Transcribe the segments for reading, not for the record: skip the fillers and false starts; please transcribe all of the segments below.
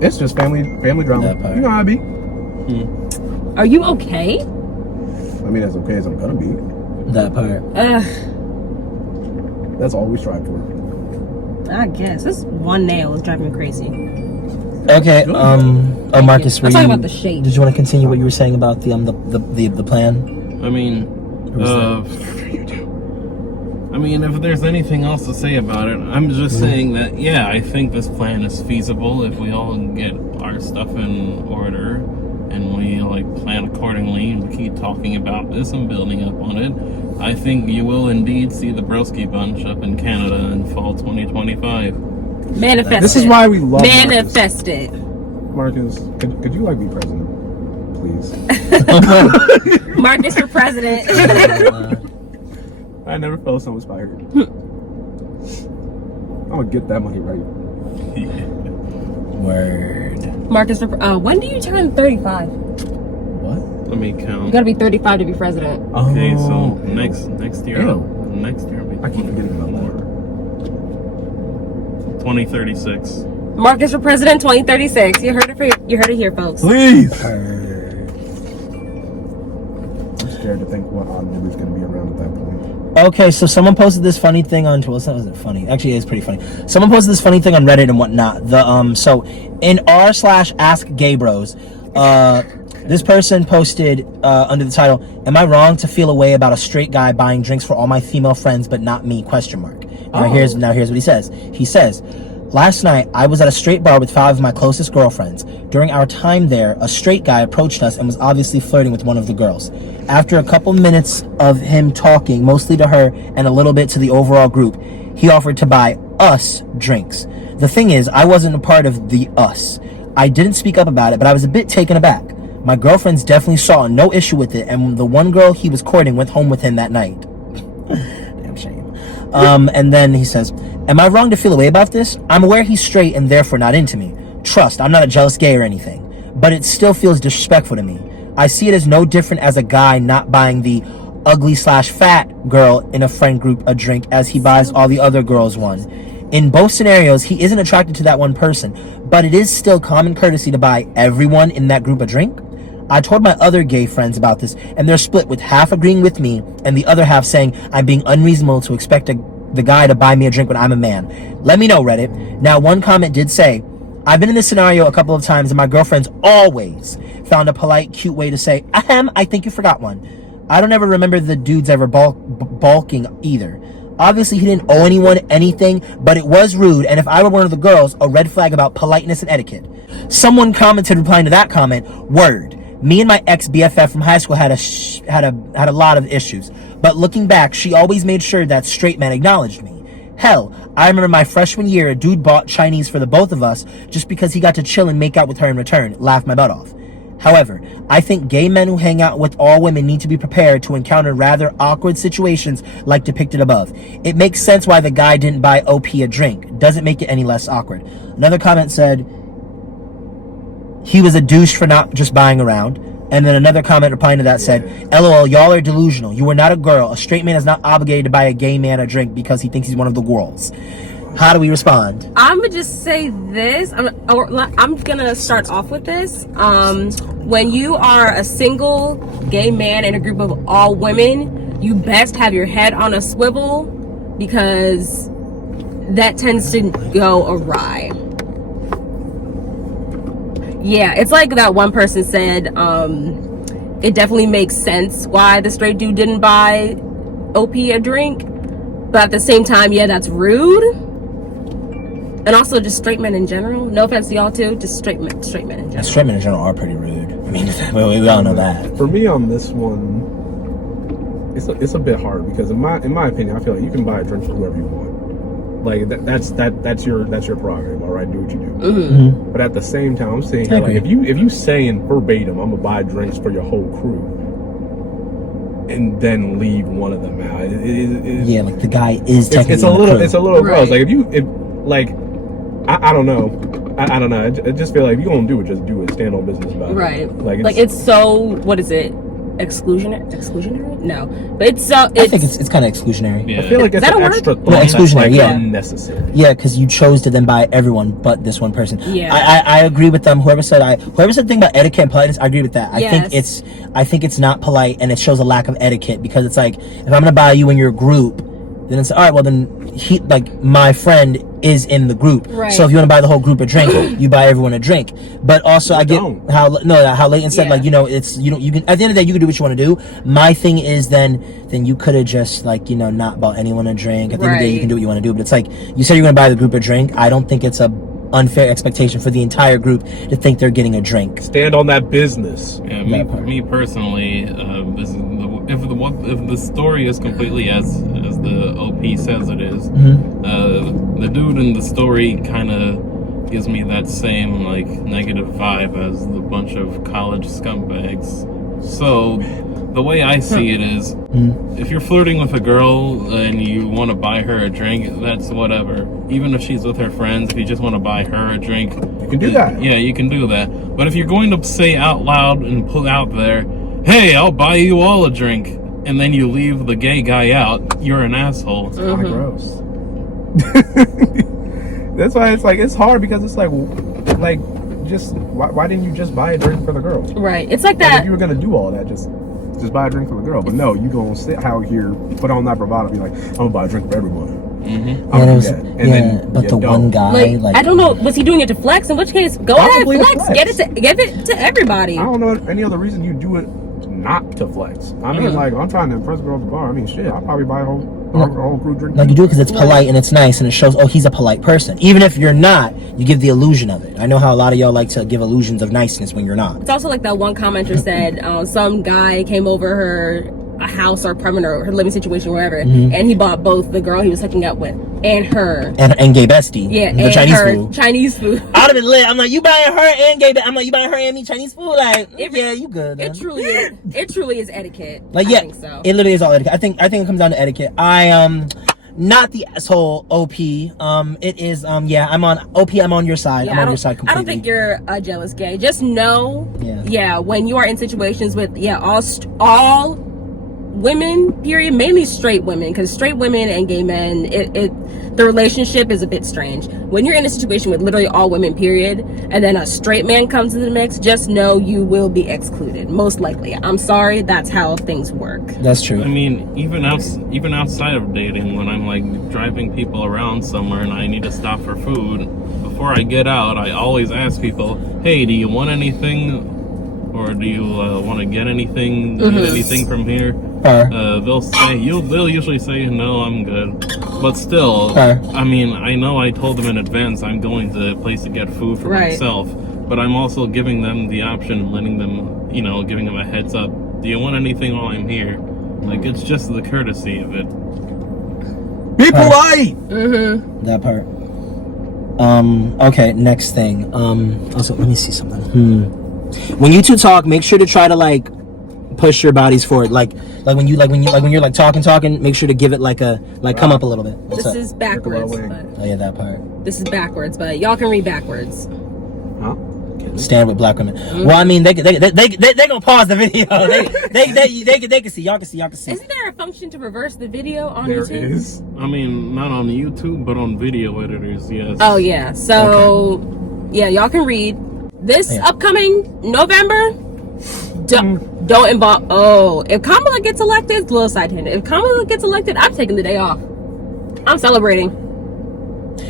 It's just family drama. You know how I be. Are you okay? I mean, as okay as I'm gonna be. That part. That's all we strive for. I guess this one nail is driving me crazy. Okay. Marcus, I'm talking about the shape. Did you want to continue what you were saying about the plan? I mean, if there's anything else to say about it, I'm just saying that, yeah, I think this plan is feasible if we all get our stuff in order and we, plan accordingly and we keep talking about this and building up on it. I think you will indeed see the Broski bunch up in Canada in fall 2025. Manifest This it. is why we love Manifest it. Marcus, could you be president, please? Marcus for president. I never felt so inspired. I'm gonna get that money right. Word. Marcus for when do you turn 35? What? Let me count. You gotta be 35 to be president. Okay, so next year, Ew. next year, I keep forgetting about that. 2036. Marcus for president 2036. You heard it here, folks. Please. I'm scared to think what odd number's gonna be around at that point. Okay, so someone posted this funny thing on. Well, it's not wasn't funny. Actually, it's pretty funny. Someone posted this funny thing on Reddit and whatnot. So in r/AskGayBros, this person posted under the title, "Am I wrong to feel a way about a straight guy buying drinks for all my female friends but not me?" Now here's what he says. He says, "Last night, I was at a straight bar with 5 of my closest girlfriends. During our time there, a straight guy approached us and was obviously flirting with one of the girls. After a couple minutes of him talking, mostly to her and a little bit to the overall group, he offered to buy us drinks. The thing is, I wasn't a part of the us. I didn't speak up about it, but I was a bit taken aback. My girlfriends definitely saw no issue with it, and the one girl he was courting went home with him that night." Damn shame. And then he says, "Am I wrong to feel a way about this? I'm aware he's straight and therefore not into me. Trust, I'm not a jealous gay or anything. But it still feels disrespectful to me. I see it as no different as a guy not buying the ugly/fat girl in a friend group a drink as he buys all the other girls one. In both scenarios, he isn't attracted to that one person, but it is still common courtesy to buy everyone in that group a drink. I told my other gay friends about this, and they're split with half agreeing with me and the other half saying I'm being unreasonable to expect the guy to buy me a drink when I'm a man. Let me know, Reddit." Now, one comment did say, "I've been in this scenario a couple of times and my girlfriends always found a polite, cute way to say, ahem, I think you forgot one. I don't ever remember the dudes ever balking either. Obviously, he didn't owe anyone anything, but it was rude, and if I were one of the girls, a red flag about politeness and etiquette." Someone commented replying to that comment, "Word. Me and my ex-BFF from high school had a lot of issues, but looking back, she always made sure that straight men acknowledged me. Hell, I remember my freshman year, a dude bought Chinese for the both of us just because he got to chill and make out with her in return. Laughed my butt off. However, I think gay men who hang out with all women need to be prepared to encounter rather awkward situations like depicted above. It makes sense why the guy didn't buy OP a drink. Doesn't make it any less awkward." Another comment said, "He was a douche for not just buying around." And then another comment replying to that said, "LOL, y'all are delusional. You are not a girl. A straight man is not obligated to buy a gay man a drink because he thinks he's one of the girls." How do we respond? I'm gonna just say this. I'm gonna start off with this. When you are a single gay man in a group of all women, you best have your head on a swivel because that tends to go awry. Yeah, it's like that one person said, it definitely makes sense why the straight dude didn't buy OP a drink, but at the same time, yeah, that's rude. And also just straight men in general. No offense to y'all too, just straight men in general. Yeah, straight men in general are pretty rude. I mean, we all know that. For me on this one, it's a bit hard because in my opinion, I feel like you can buy a drink for whoever you want. Like that's your prerogative. All right, do what you do. Mm-hmm. But at the same time, I'm saying here, like if you saying verbatim, I'm gonna buy drinks for your whole crew, and then leave one of them out. Yeah, like the guy is technically it's a little gross. Right. Like I don't know. I don't know. I just feel like if you're gonna do it, just do it. Stand on business about it. Right. Like it's so, what is it? exclusionary? No, but it's I think it's kind of exclusionary. Yeah. I feel like it's Is that an a word? extra Well, thought that's exclusionary, like yeah. unnecessary. Yeah, because you chose to then buy everyone but this one person. Yeah. I agree with them. Whoever said the thing about etiquette and politeness, I agree with that. Yes. I think it's not polite, and it shows a lack of etiquette, because it's like, if I'm gonna buy you in your group, then it's all right. Well, then my friend is in the group. Right. So if you want to buy the whole group a drink, you buy everyone a drink. But also, I get how Layton said, Yeah. it's you can, at the end of the day, you can do what you want to do. My thing is then you could have just not bought anyone a drink. At the end of the day, you can do what you want to do. But it's like, you said you're going to buy the group a drink. I don't think it's a unfair expectation for the entire group to think they're getting a drink. Stand on that business. Yeah, me personally, if the story is completely as the OP says it is, the dude in the story kind of gives me that same negative vibe as the bunch of college scumbags. So the way I see it is, if you're flirting with a girl and you want to buy her a drink, that's whatever. Even if she's with her friends, if you just want to buy her a drink, You can do that. Yeah, you can do that. But if you're going to say out loud and put out there, hey, I'll buy you all a drink, and then you leave the gay guy out, you're an asshole. It's kind of gross. That's why it's hard, because it's just why didn't you just buy a drink for the girl? Right. It's like If that. you were gonna do all that, just buy a drink for the girl. But no, you gonna sit out here, put on that bravado, be like, I'm gonna buy a drink for everyone. But the one guy, I don't know, was he doing it to flex? In which case, go Probably ahead, to flex. flex. Give it to everybody. I don't know any other reason you do it not to flex. I mean, I'm trying to impress girls at the bar. I mean, shit, I'll probably buy a whole crew drink. you do it because it's polite and it's nice, and it shows, oh, he's a polite person. Even if you're not, you give the illusion of it. I know how a lot of y'all like to give illusions of niceness when you're not. It's also like that one commenter said, some guy came over her house or apartment or her living situation, wherever, and he bought both the girl he was hooking up with and her. And gay bestie. Yeah, the and Chinese her food. Chinese food. I'd have been lit. I'm like, you buying her and gay I'm like, you buying her and me Chinese food? Like, yeah, you good, man. It truly is etiquette. Like, I yeah, think so. it literally is all etiquette. I think it comes down to etiquette. Not the asshole OP. It is I'm on OP. I'm on your side. I'm on your side completely. I don't think you're a jealous gay. Just know, when you are in situations with all women, period, mainly straight women, because straight women and gay men, the relationship is a bit strange. When you're in a situation with literally all women, period, and then a straight man comes into the mix, just know you will be excluded, most likely. I'm sorry, that's how things work. That's true. I mean, even outside of dating, when I'm driving people around somewhere and I need to stop for food, before I get out, I always ask people, hey, do you want anything? Or do you want to get anything? Need anything from here? They'll usually say, no, I'm good. But still, I mean, I know I told them in advance I'm going to a place to get food for myself, but I'm also giving them the option, letting them, giving them a heads up. Do you want anything while I'm here? It's just the courtesy of it. Be polite. That part. Okay, next thing. Also, let me see something. When you two talk, make sure to try to push your bodies forward. When you're talking, make sure to give it come up a little bit. This is backwards. Oh yeah, that part. This is backwards, but y'all can read backwards. Huh? Stand with black women. Well, I mean, they gonna pause the video. They can see. Y'all can see. Isn't there a function to reverse the video on There YouTube? is. I mean, not on YouTube, but on video editors, yes. Oh yeah. So y'all can read. This upcoming November, don't involve. Oh, if Kamala gets elected, it's a little side-handed. If Kamala gets elected, I'm taking the day off. I'm celebrating.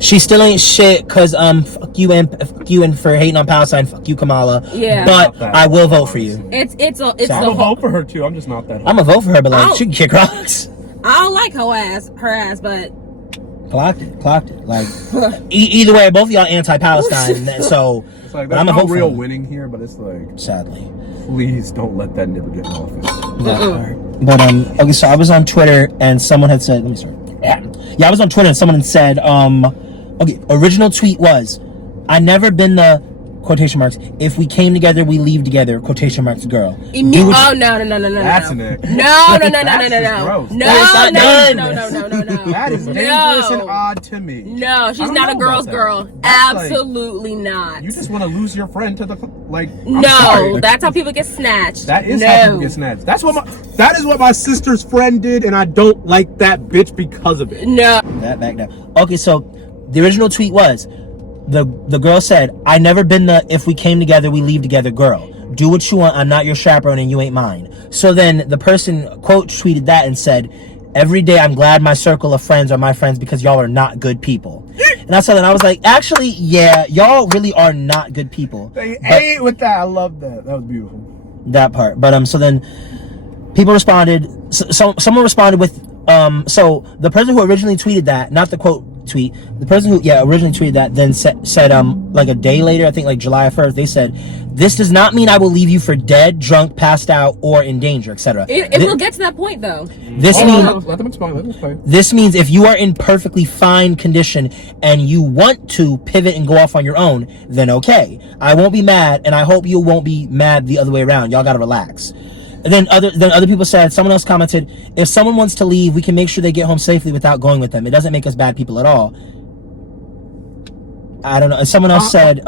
She still ain't shit, cause fuck you and for hating on Palestine. Fuck you, Kamala. Yeah. But I will vote for you. It's I'm the gonna whole. vote for her too. I'm just not that. I'm gonna vote for her, but Oh. she can kick rocks. I don't like her ass, but Clocked it. Either way, both of y'all anti-Palestine. So It's like I'm there's a no vote for real her. winning here, but it's Sadly. please don't let that nigger get in office. That part. But okay, so I was on Twitter and someone had said, let me start. Yeah, I was on Twitter and someone had said, okay, original tweet was, I never been the quotation marks, if we came together, we leave together, quotation marks, girl. Oh, no. That's an ick. No. Gross. No. That is dangerous and odd to me. No, she's not a girl's girl. Absolutely not. You just want to lose your friend to the No, that's how people get snatched. That is how people get snatched. That is what my sister's friend did, and I don't like that bitch because of it. No. That back down. Okay, so the original tweet was the girl said, "I never been the if we came together we leave together girl. Do what you want. I'm not your chaperone and you ain't mine." So then the person quote tweeted that and said, "Every day I'm glad my circle of friends are my friends because y'all are not good people." And I saw that and I was like, actually, yeah, y'all really are not good people. They ate with that. I love that. That was beautiful. That part. But so then people responded. So someone responded with so the person who originally tweeted that, not the quote tweet, the person who originally tweeted that then said like a day later, I think like July 1st, they said, "This does not mean I will leave you for dead, drunk, passed out, or in danger, etc." It will get to that point though. This means let them explain. This means if you are in perfectly fine condition and you want to pivot and go off on your own, then okay. I won't be mad, and I hope you won't be mad the other way around. Y'all gotta relax. And then other people said, someone else commented, "If someone wants to leave, we can make sure they get home safely without going with them. It doesn't make us bad people at all." I don't know. Someone else said,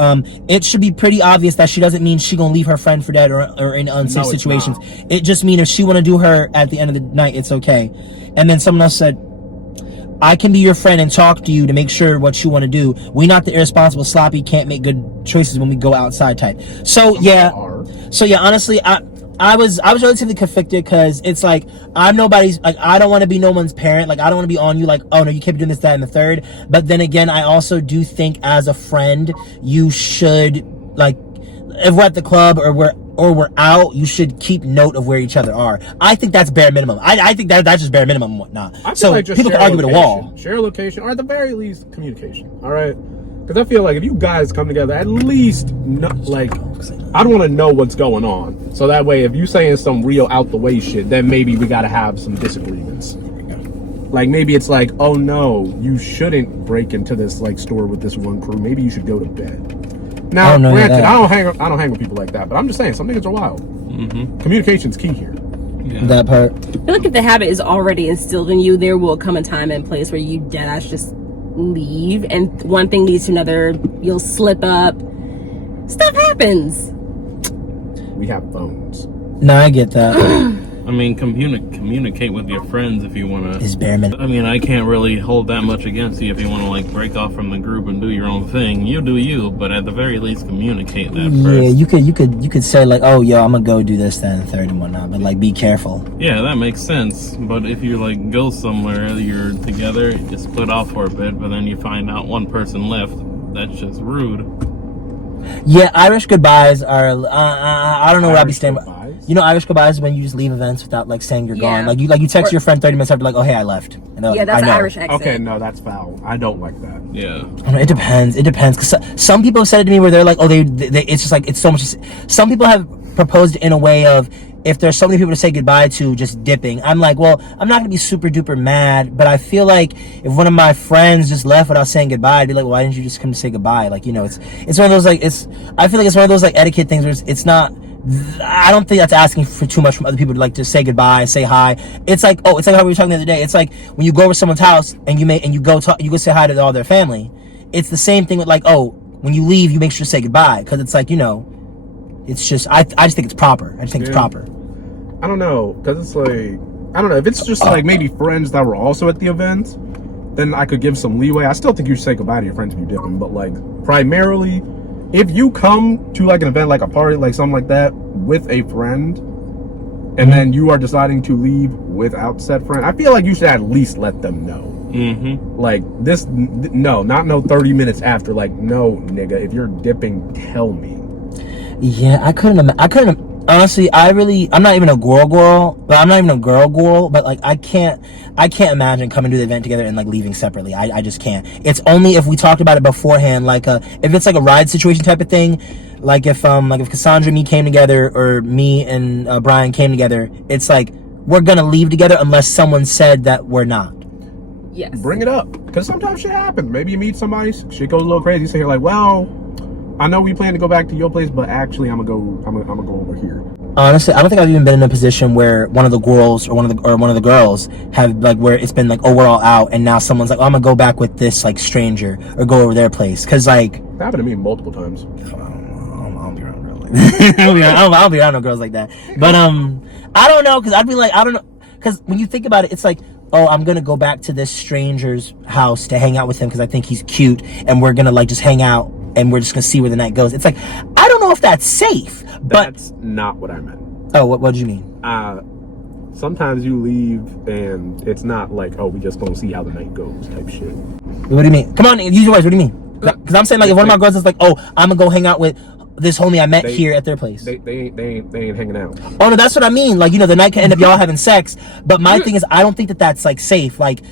"It should be pretty obvious that she doesn't mean she gonna leave her friend for dead or in unsafe situations. It just means if she wanna do her at the end of the night, it's okay." And then someone else said, "I can be your friend and talk to you to make sure what you want to do. We not the irresponsible, sloppy, can't make good choices when we go outside type." So honestly, I was relatively conflicted because it's like I'm nobody's, like I don't want to be no one's parent, like I don't want to be on you like, oh no, you can't be doing this, that, and the third. But then again, I also do think as a friend you should, like, if we're at the club or we're out, you should keep note of where each other are. I think that's bare minimum. I think that's just bare minimum and whatnot. So like people can argue with a wall. Share location, or at the very least communication. All right. Because I feel like if you guys come together, at least, I'd want to know what's going on. So that way, if you saying some real out the way shit, then maybe we got to have some disagreements. Like maybe it's like, oh no, you shouldn't break into this like store with this one crew. Maybe you should go to bed. Now, granted, I don't hang with people like that, but I'm just saying some niggas are wild. Mm-hmm. Communication's key here. Yeah. That part. I feel like if the habit is already instilled in you, there will come a time and place where you deadass just leave, and one thing leads to another. You'll slip up. Stuff happens. We have phones. No, I get that. I mean, communicate with your friends if you want to. It's bare minimum. I mean, I can't really hold that much against you if you want to like break off from the group and do your own thing. You do you, but at the very least, communicate that first. Yeah, you could say like, oh, yo, I'm gonna go do this, that, and the third and whatnot, but like, be careful. Yeah, that makes sense. But if you like go somewhere, you're together, you split off for a bit, but then you find out one person left. That's just rude. Yeah, Irish goodbyes are. I don't know where I'd be staying. Goodbyes? You know, Irish goodbyes is when you just leave events without like saying you're gone. Like you text your friend 30 minutes after, like, oh hey, I left. Yeah, that's Irish exit. Okay, no, that's foul. I don't like that. Yeah. I don't know, it depends. It depends. Cause some people have said it to me where they're like, oh, they it's just like it's so much. Some people have proposed in a way of, if there's so many people to say goodbye to, just dipping. I'm like, well, I'm not gonna be super duper mad, but I feel like if one of my friends just left without saying goodbye, I'd be like, why didn't you just come to say goodbye? Like, you know, it's one of those like, I feel like it's one of those like etiquette things where it's not. I don't think that's asking for too much from other people to like to say goodbye, say hi. It's like how we were talking the other day. It's like when you go over someone's house and you go say hi to all their family. It's the same thing with like, oh, when you leave, you make sure to say goodbye, because it's like, you know, it's just I just think it's proper. I just think it's proper. I don't know, because it's like, I don't know, if it's just like maybe friends that were also at the event, then I could give some leeway. I still think you should say goodbye to your friends if you're dipping, but like primarily, if you come to like an event, like a party, like something like that, with a friend, and then you are deciding to leave without said friend, I feel like you should at least let them know. Mm-hmm. Like this, no 30 minutes after, like, no, nigga, if you're dipping, tell me. Yeah, I couldn't honestly, I'm not even a girl, but like I can't imagine coming to the event together and like leaving separately. I just can't. It's only if we talked about it beforehand, like if it's like a ride situation type of thing, like if Cassandra and me came together, or me and Brian came together, it's like we're gonna leave together unless someone said that we're not. Yes. Bring it up, because sometimes shit happens. Maybe you meet somebody, shit goes a little crazy, so you're like, well, I know we plan to go back to your place, but actually, I'm gonna go over here. Honestly, I don't think I've even been in a position where one of the girls or one of the girls have like where it's been like, oh, we're all out, and now someone's like, oh, I'm gonna go back with this like stranger or go over their place, because like that happened to me multiple times. I'll be around girls like that. I'll be around no girls like that. But I don't know, because I'd be like, I don't know, because when you think about it, it's like, oh, I'm gonna go back to this stranger's house to hang out with him because I think he's cute, and we're gonna like just hang out and we're just gonna see where the night goes. It's like, I don't know if that's safe. But that's not what I meant. Oh, what did you mean? Sometimes you leave and it's not like, oh, we just gonna see how the night goes type shit. What do you mean? Come on, use your words. What do you mean? Because I'm saying like, if one of my girls is like, oh, I'm gonna go hang out with this homie I met here at their place. They ain't hanging out. Oh no, that's what I mean. Like, you know, the night can end up y'all having sex. But my thing is, I don't think that that's like safe. Like,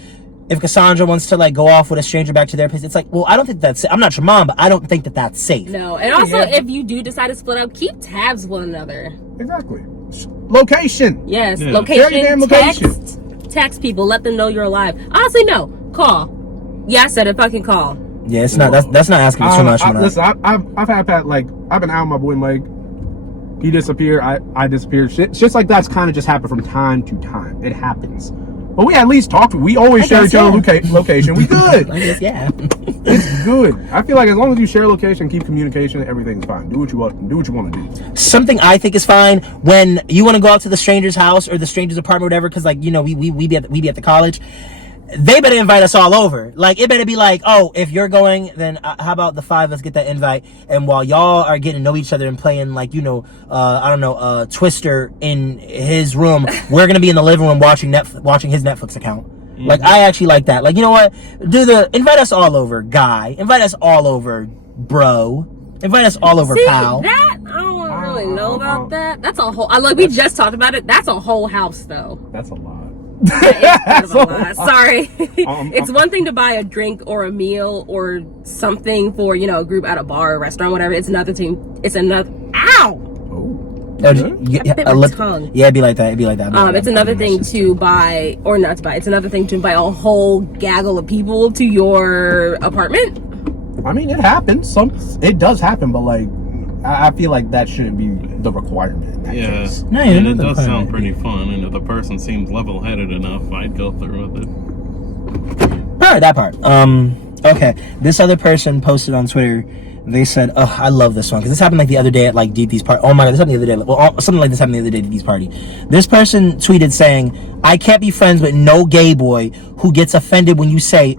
if Cassandra wants to like go off with a stranger back to their place, it's like, well, I don't think that's. I'm not your mom, but I don't think that that's safe. No, and also if you do decide to split up, keep tabs with one another. Exactly. Location. Yes, Yeah. location. Location. Text people, let them know you're alive. Honestly, no, call. Yeah, I said it. Fucking call. Yeah, it's not. That's not asking for too much. Listen, I've had like I've been out with my boy Mike. He disappeared. I disappeared. Shit like that's kind of just happened from time to time. It happens. But we at least talk. We always share each other's location. We good. I guess, yeah. It's good. I feel like as long as you share location, keep communication, everything's fine. Do what you want. Do what you want to do. Something I think is fine when you want to go out to the stranger's house or the stranger's apartment, or whatever. Because like, you know, we be at the college. They better invite us all over. Like, it better be like, oh, if you're going, then how about the five of us get that invite? And while y'all are getting to know each other and playing, like, you know, I don't know, Twister in his room, we're gonna be in the living room watching his Netflix account. Mm-hmm. Like, I actually like that. Like, you know what? Invite us all over, guy. Invite us all over, bro. Invite us all over, pal. That I don't really know about that. That's a whole. Like, we just talked about it. That's a whole house, though. That's a lot. It's kind of a lot. Sorry. It's one thing to buy a drink or a meal or something for, you know, a group at a bar or restaurant, whatever. It's another thing. It's another. Ow! Tongue. Yeah, it'd be like that. It's another thing to buy, or not to buy. It's another thing to invite a whole gaggle of people to your apartment. I mean, it happens. It does happen, but like, I feel like that shouldn't be the requirement in that case. No, and it does sound pretty fun, and if the person seems level-headed enough, I'd go through with it. Alright, that part. Okay. This other person posted on Twitter, they said, oh, I love this one, because this happened like the other day at like Deepti's party. Oh my god, this happened the other day. Well, something like this happened the other day at Deepti's party. This person tweeted saying, I can't be friends with no gay boy who gets offended when you say